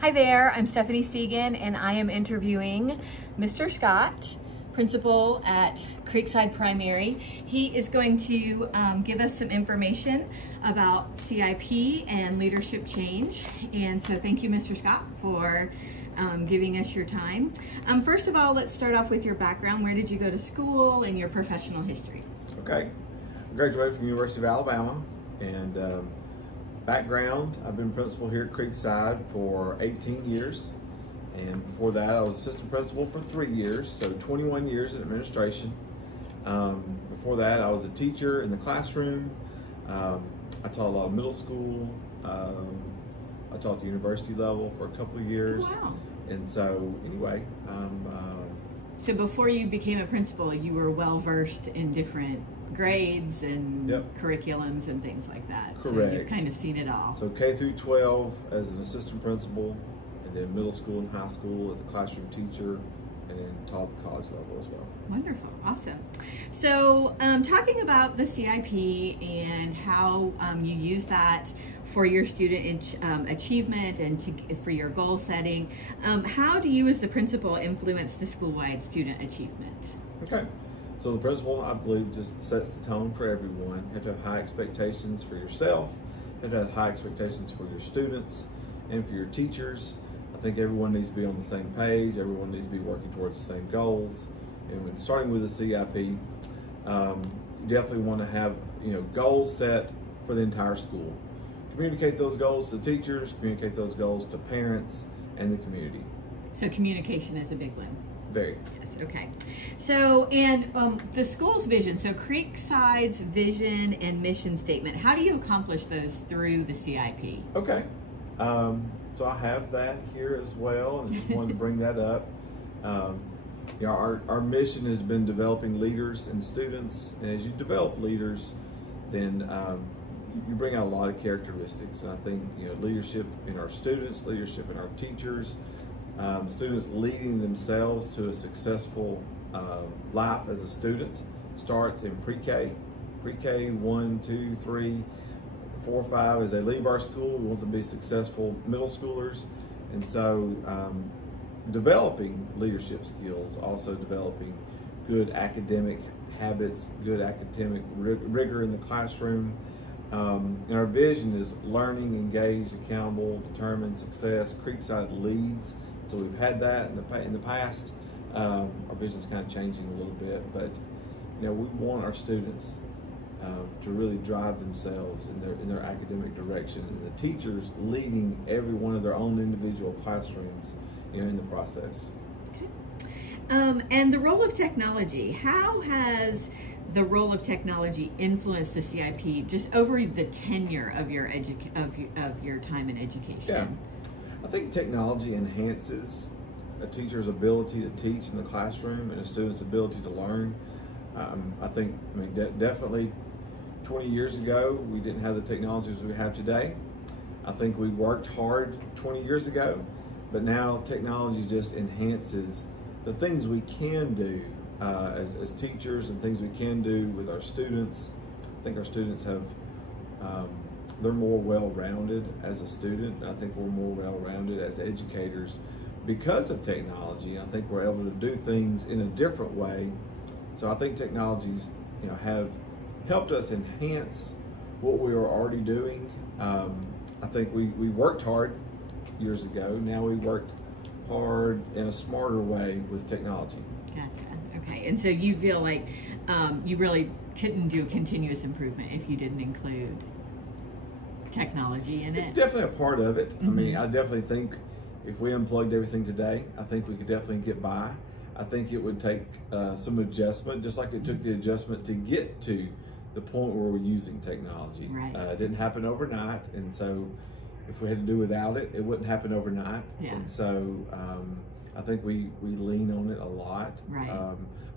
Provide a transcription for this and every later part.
Hi there, I'm Stephanie Stegan and I am interviewing Mr. Scott, principal at Creekside Primary. He is going to give us some information about CIP and leadership change. And so thank you, Mr. Scott, for giving us your time. First of all, let's start off with your background. Where did you go to school and your professional history? Okay, I graduated from the University of Alabama, and background, I've been principal here at Creekside for 18 years, and before that I was assistant principal for 3 years, so 21 years in administration. Before that I was a teacher in the classroom. I taught a lot of middle school. I taught at the university level for a couple of years. Oh, wow. And so anyway, so before you became a principal, you were well versed in different grades and curriculums and things like that. Correct. So you've kind of seen it all. So K through 12 as an assistant principal, and then middle school and high school as a classroom teacher, and then taught at the college level as well. Wonderful, awesome. So talking about the CIP and how you use that for your student achievement and for your goal setting, how do you as the principal influence the school-wide student achievement? Okay. So the principal, I believe, just sets the tone for everyone. You have to have high expectations for yourself. You have to have high expectations for your students and for your teachers. I think everyone needs to be on the same page. Everyone needs to be working towards the same goals. And when starting with the CIP, you definitely want to have goals set for the entire school. Communicate those goals to teachers, communicate those goals to parents and the community. So communication is a big one. Very. Yes, okay. So, and the school's vision, so Creekside's vision and mission statement, how do you accomplish those through the CIP? Okay. So I have that here as well, and just wanted to bring that up. Our mission has been developing leaders and students, and as you develop leaders, then you bring out a lot of characteristics. And I think leadership in our students, leadership in our teachers, students leading themselves to a successful life as a student starts in pre-K, 1, 2, 3, 4, 5. As they leave our school, we want them to be successful middle schoolers. And so developing leadership skills, also developing good academic habits, good academic rigor in the classroom. And our vision is learning, engaged, accountable, determined, success. Creekside leads. So we've had that in the past. Our vision's kind of changing a little bit, but we want our students to really drive themselves in their academic direction, and the teachers leading every one of their own individual classrooms, in the process. Okay. And the role of technology. How has the role of technology influenced the CIP just over the tenure of your time in education? Yeah. I think technology enhances a teacher's ability to teach in the classroom and a student's ability to learn. Definitely 20 years ago, we didn't have the technologies we have today. I think we worked hard 20 years ago, but now technology just enhances the things we can do as teachers and things we can do with our students. I think our students have they're more well-rounded as a student. I think we're more well-rounded as educators because of technology. I think we're able to do things in a different way. So I think technologies, have helped us enhance what we were already doing. I think we worked hard years ago. Now we work hard in a smarter way with technology. Gotcha. Okay. And so you feel like you really couldn't do continuous improvement if you didn't include technology in it? It's definitely a part of it. Mm-hmm. I definitely think if we unplugged everything today, I think we could definitely get by. I think it would take some adjustment, just like it took the adjustment to get to the point where we're using technology. Right. It didn't happen overnight, and so if we had to do without it, it wouldn't happen overnight. Yeah. And so I think we lean on it a lot. Right.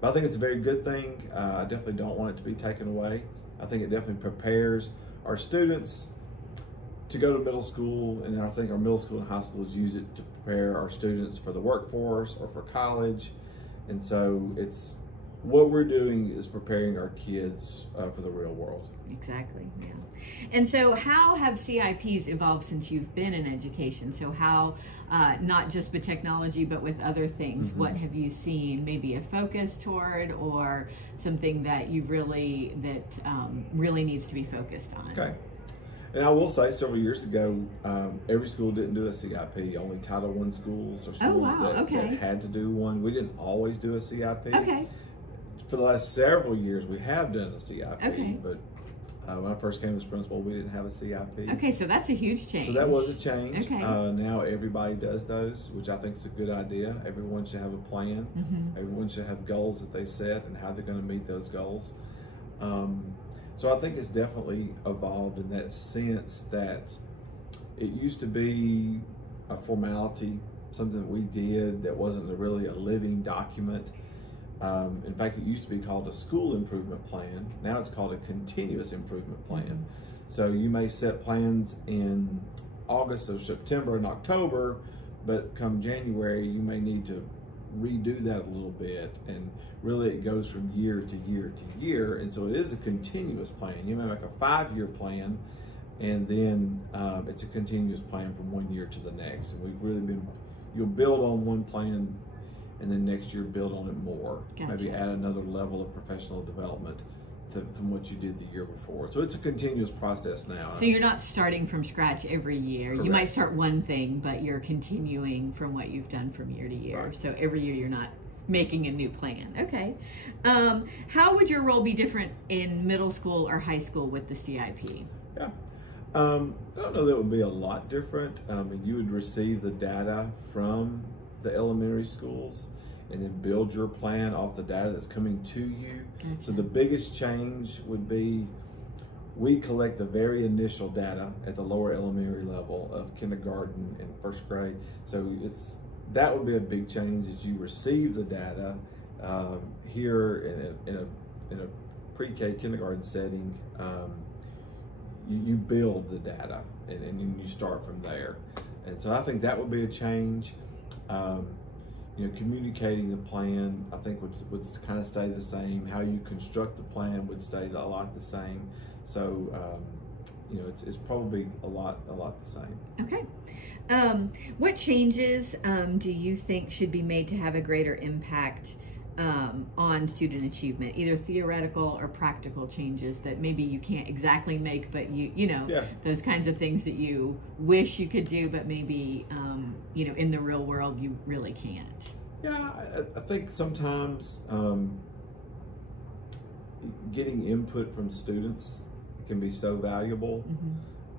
But I think it's a very good thing. I definitely don't want it to be taken away. I think it definitely prepares our students to go to middle school, and I think our middle school and high schools use it to prepare our students for the workforce or for college. And so it's what we're doing is preparing our kids for the real world. Exactly, yeah. And so how have CIPs evolved since you've been in education? So how, not just with technology, but with other things, what have you seen maybe a focus toward, or something that you really, really needs to be focused on? Okay. And I will say, several years ago, every school didn't do a CIP. Only Title I schools or schools that had to do one. We didn't always do a CIP. Okay. For the last several years, we have done a CIP. Okay. But when I first came as principal, we didn't have a CIP. Okay, so that's a huge change. So that was a change. Okay. Now everybody does those, which I think is a good idea. Everyone should have a plan. Everyone should have goals that they set and how they're going to meet those goals. So I think it's definitely evolved in that sense that it used to be a formality, something that we did that wasn't really a living document. In fact, it used to be called a school improvement plan. Now it's called a continuous improvement plan. So you may set plans in August or September and October, but come January, you may need to redo that a little bit, and really it goes from year to year to year, and so it is a continuous plan. You may make a 5-year plan, and then it's a continuous plan from one year to the next. And we've really been, you'll build on one plan, and then next year build on it more. Gotcha. Maybe add another level of professional development from what you did the year before. So it's a continuous process now. So you're not starting from scratch every year. Correct. You might start one thing, but you're continuing from what you've done from year to year. Right. So every year you're not making a new plan. Okay. How would your role be different in middle school or high school with the CIP? Yeah. I don't know that it would be a lot different. You would receive the data from the elementary schools and then build your plan off the data that's coming to you. Gotcha. So the biggest change would be we collect the very initial data at the lower elementary level of kindergarten and first grade. So that would be a big change as you receive the data here in a pre-K kindergarten setting. You build the data and you start from there. And so I think that would be a change. Communicating the plan, I think would kind of stay the same. How you construct the plan would stay a lot the same. So, it's probably a lot the same. Okay. What changes do you think should be made to have a greater impact on student achievement, either theoretical or practical changes that maybe you can't exactly make, but those kinds of things that you wish you could do, but maybe in the real world you really can't? Yeah, I think sometimes getting input from students can be so valuable.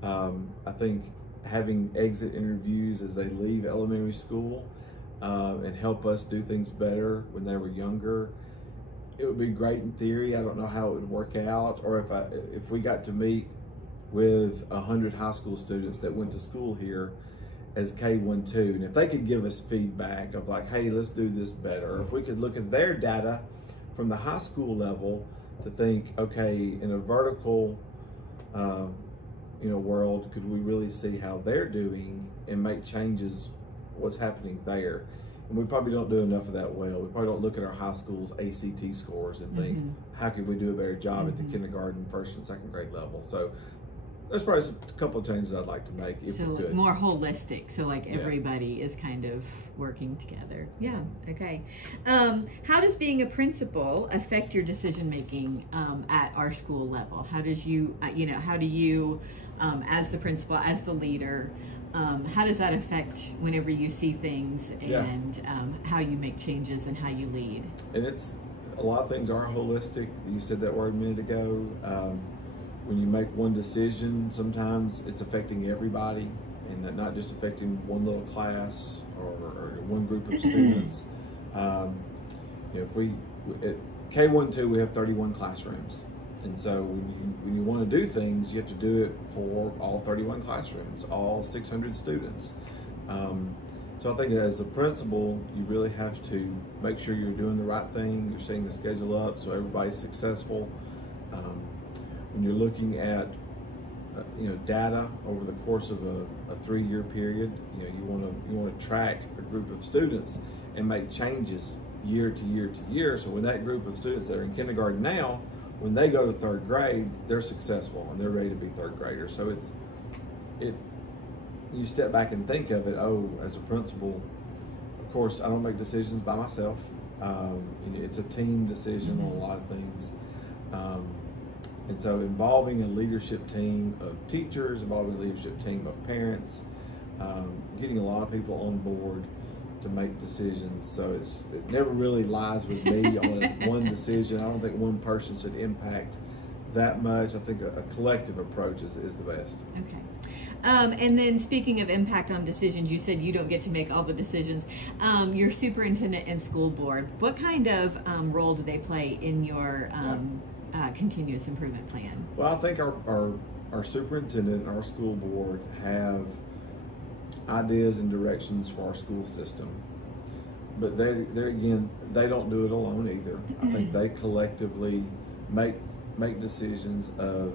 I think having exit interviews as they leave elementary school and help us do things better when they were younger. It would be great in theory. I don't know how it would work out, or if we got to meet with 100 high school students that went to school here as K-1-2, and if they could give us feedback of like, hey, let's do this better. Or if we could look at their data from the high school level to think, okay, in a vertical world, could we really see how they're doing and make changes, what's happening there? And we probably don't do enough of that well. We probably don't look at our high school's ACT scores and think, how could we do a better job at the kindergarten, first and second grade level? So there's probably a couple of changes I'd like to make if we could. More holistic, so like everybody is kind of working together. Yeah, okay. How does being a principal affect your decision making at our school level? How does how do you, as the principal, as the leader, how does that affect whenever you see things and how you make changes and how you lead? And a lot of things are holistic. You said that word a minute ago. When you make one decision, sometimes it's affecting everybody and not just affecting one little class or one group of students. If we at K-1-2, we have 31 classrooms. And so when you want to do things, you have to do it for all 31 classrooms, all 600 students. So I think as the principal, you really have to make sure you're doing the right thing, you're setting the schedule up so everybody's successful. When you're looking at data over the course of a 3-year period, you want to track a group of students and make changes year to year to year. So when that group of students that are in kindergarten now, when they go to third grade, they're successful and they're ready to be third graders. So you step back and think of it, oh, as a principal, of course, I don't make decisions by myself. It's a team decision on a lot of things. And so involving a leadership team of teachers, involving a leadership team of parents, getting a lot of people on board to make decisions. So it never really lies with me on one decision. I don't think one person should impact that much. I think a collective approach is the best. Okay. And then speaking of impact on decisions, you said you don't get to make all the decisions. Your superintendent and school board, what kind of role do they play in your continuous improvement plan? Well, I think our superintendent and our school board have ideas and directions for our school system, but they don't do it alone either. I think they collectively make decisions of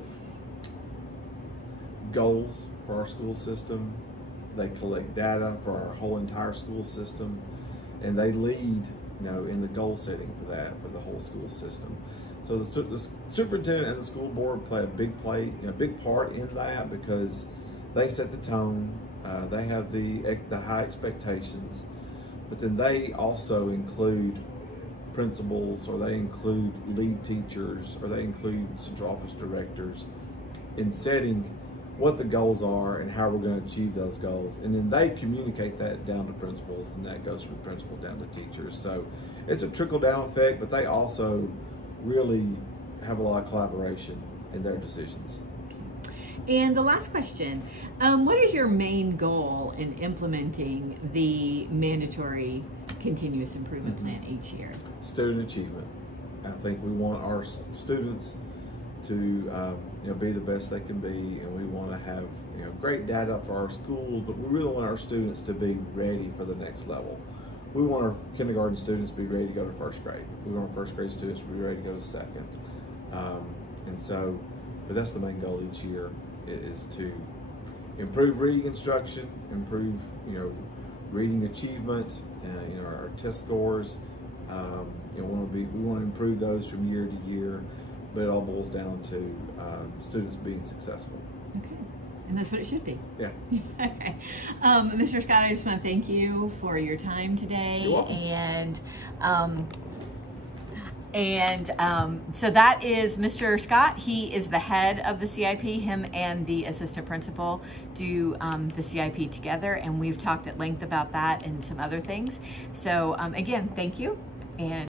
goals for our school system. They collect data for our whole entire school system, and they lead, in the goal setting for the whole school system. So the superintendent and the school board play a big part in that, because they set the tone. They have the high expectations, but then they also include principals, or they include lead teachers, or they include central office directors in setting what the goals are and how we're going to achieve those goals. And then they communicate that down to principals, and that goes from principals down to teachers. So it's a trickle-down effect, but they also really have a lot of collaboration in their decisions. And the last question, what is your main goal in implementing the mandatory continuous improvement plan each year? Student achievement. I think we want our students to be the best they can be, and we want to have great data for our schools, but we really want our students to be ready for the next level. We want our kindergarten students to be ready to go to first grade. We want our first grade students to be ready to go to second. But that's the main goal each year, is to improve reading instruction, improve reading achievement, our test scores. We want to improve those from year to year, but it all boils down to students being successful. Okay. And that's what it should be. Yeah. Okay. Mr. Scott, I just want to thank you for your time today. You're welcome. So that is Mr. Scott. He is the head of the CIP. Him and the assistant principal do the CIP together, and we've talked at length about that and some other things. So again, thank you. And